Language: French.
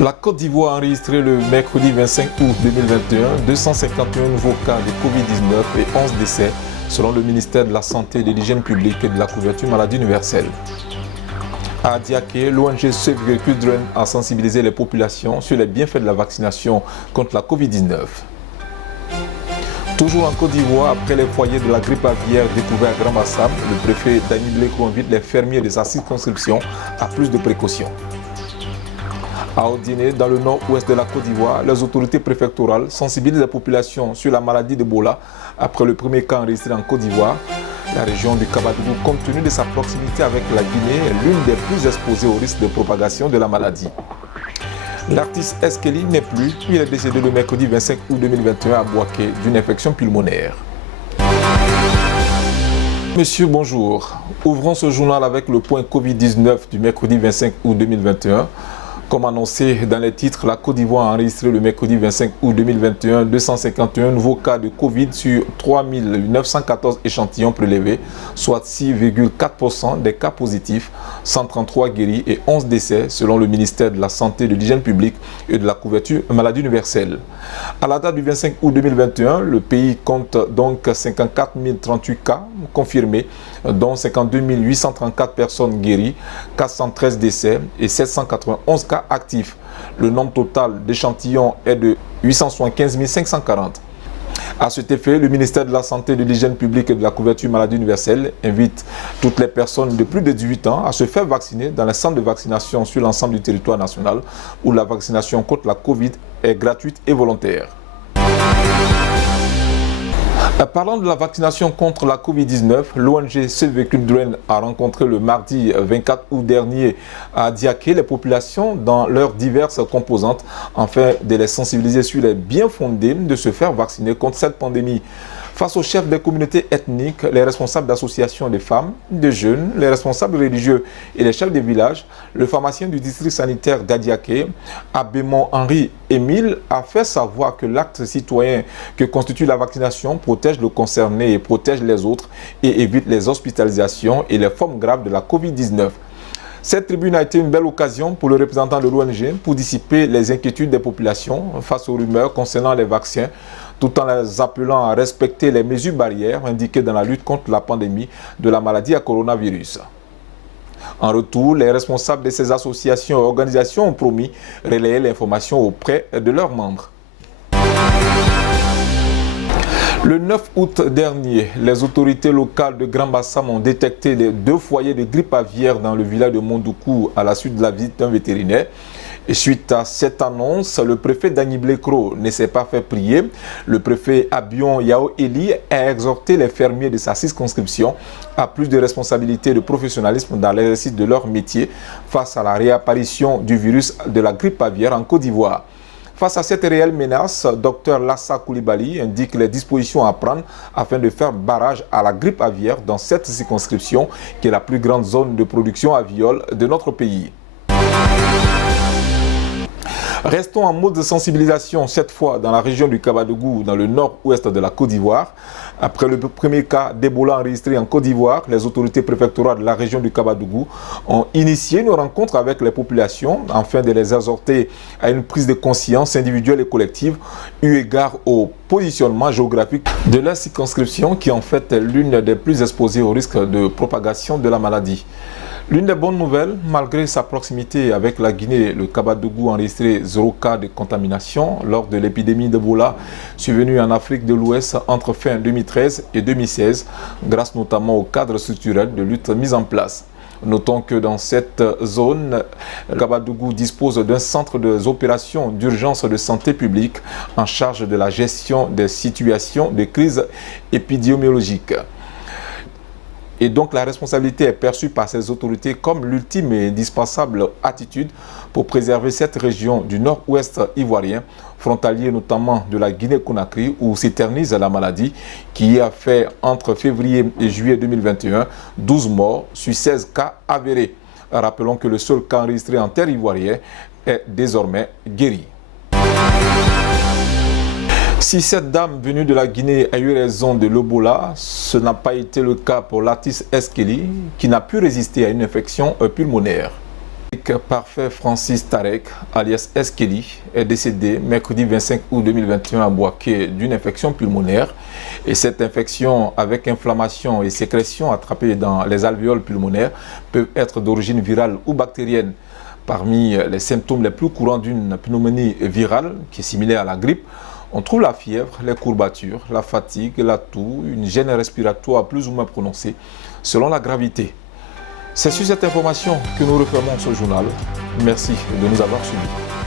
La Côte d'Ivoire a enregistré le mercredi 25 août 2021 251 nouveaux cas de Covid-19 et 11 décès selon le ministère de la Santé, de l'Hygiène publique et de la couverture maladie universelle. À Diaké, l'ONG Save the Children a sensibilisé les populations sur les bienfaits de la vaccination contre la Covid-19. Toujours en Côte d'Ivoire, après les foyers de la grippe aviaire découverts à Grand Bassam, le préfet Dany Blécro invite les fermiers de sa circonscription à plus de précautions. À Odiné, dans le nord-ouest de la Côte d'Ivoire, les autorités préfectorales sensibilisent la population sur la maladie d'Ebola après le premier cas enregistré en Côte d'Ivoire. La région du Kabadougou, compte tenu de sa proximité avec la Guinée, est l'une des plus exposées au risque de propagation de la maladie. L'artiste Eskeli n'est plus, il est décédé le mercredi 25 août 2021 à Bouaké d'une infection pulmonaire. Monsieur, bonjour. Ouvrons ce journal avec le point Covid-19 du mercredi 25 août 2021. Comme annoncé dans les titres, la Côte d'Ivoire a enregistré le mercredi 25 août 2021 251 nouveaux cas de Covid sur 3914 échantillons prélevés, soit 6,4% des cas positifs, 133 guéris et 11 décès selon le ministère de la Santé, de l'Hygiène publique et de la couverture maladie universelle. À la date du 25 août 2021, le pays compte donc 54 038 cas confirmés, dont 52 834 personnes guéries, 413 décès et 791 cas actifs. Le nombre total d'échantillons est de 875 540. À cet effet, le ministère de la Santé, de l'Hygiène publique et de la couverture maladie universelle invite toutes les personnes de plus de 18 ans à se faire vacciner dans les centres de vaccination sur l'ensemble du territoire national où la vaccination contre la Covid est gratuite et volontaire. Parlant de la vaccination contre la Covid-19, l'ONG Save the Children a rencontré le mardi 24 août dernier à Diaké les populations dans leurs diverses composantes afin de les sensibiliser sur les bien fondés de se faire vacciner contre cette pandémie. Face aux chefs des communautés ethniques, les responsables d'associations de femmes, de jeunes, les responsables religieux et les chefs de village, le pharmacien du district sanitaire d'Adiaké, Abémon Henri Émile, a fait savoir que l'acte citoyen que constitue la vaccination protège le concerné et protège les autres et évite les hospitalisations et les formes graves de la Covid-19. Cette tribune a été une belle occasion pour le représentant de l'ONG pour dissiper les inquiétudes des populations face aux rumeurs concernant les vaccins, tout en les appelant à respecter les mesures barrières indiquées dans la lutte contre la pandémie de la maladie à coronavirus. En retour, les responsables de ces associations et organisations ont promis de relayer l'information auprès de leurs membres. Le 9 août dernier, les autorités locales de Grand Bassam ont détecté les 2 foyers de grippe aviaire dans le village de Mondoukou à la suite de la visite d'un vétérinaire. Et suite à cette annonce, le préfet Dany Blécro ne s'est pas fait prier. Le préfet Abion Yao Eli a exhorté les fermiers de sa circonscription à plus de responsabilité et de professionnalisme dans l'exercice de leur métier face à la réapparition du virus de la grippe aviaire en Côte d'Ivoire. Face à cette réelle menace, Dr Lassa Koulibaly indique les dispositions à prendre afin de faire barrage à la grippe aviaire dans cette circonscription qui est la plus grande zone de production aviole de notre pays. Restons en mode de sensibilisation, cette fois dans la région du Kabadougou, dans le nord-ouest de la Côte d'Ivoire. Après le premier cas d'Ebola enregistré en Côte d'Ivoire, les autorités préfectorales de la région du Kabadougou ont initié une rencontre avec les populations afin de les exhorter à une prise de conscience individuelle et collective eu égard au positionnement géographique de la circonscription qui en fait est l'une des plus exposées au risque de propagation de la maladie. L'une des bonnes nouvelles, malgré sa proximité avec la Guinée, le Kabadougou a enregistré 0 cas de contamination lors de l'épidémie d'Ebola survenue en Afrique de l'Ouest entre fin 2013 et 2016, grâce notamment au cadre structurel de lutte mis en place. Notons que dans cette zone, le Kabadougou dispose d'un centre d'opérations d'urgence de santé publique en charge de la gestion des situations de crise épidémiologique. Et donc la responsabilité est perçue par ces autorités comme l'ultime et indispensable attitude pour préserver cette région du nord-ouest ivoirien, frontalier notamment de la Guinée-Conakry où s'éternise la maladie, qui a fait entre février et juillet 2021 12 morts sur 16 cas avérés. Rappelons que le seul cas enregistré en terre ivoirienne est désormais guéri. Si cette dame venue de la Guinée a eu raison de l'Ebola, ce n'a pas été le cas pour l'artiste Eskeli, qui n'a pu résister à une infection pulmonaire. Patrick Parfait Francis Tarek, alias Eskeli, est décédé mercredi 25 août 2021 à Bouaké d'une infection pulmonaire. Et cette infection, avec inflammation et sécrétion attrapées dans les alvéoles pulmonaires, peut être d'origine virale ou bactérienne. Parmi les symptômes les plus courants d'une pneumonie virale, qui est similaire à la grippe, on trouve la fièvre, les courbatures, la fatigue, la toux, une gêne respiratoire plus ou moins prononcée, selon la gravité. C'est sur cette information que nous refermons ce journal. Merci de nous avoir suivis.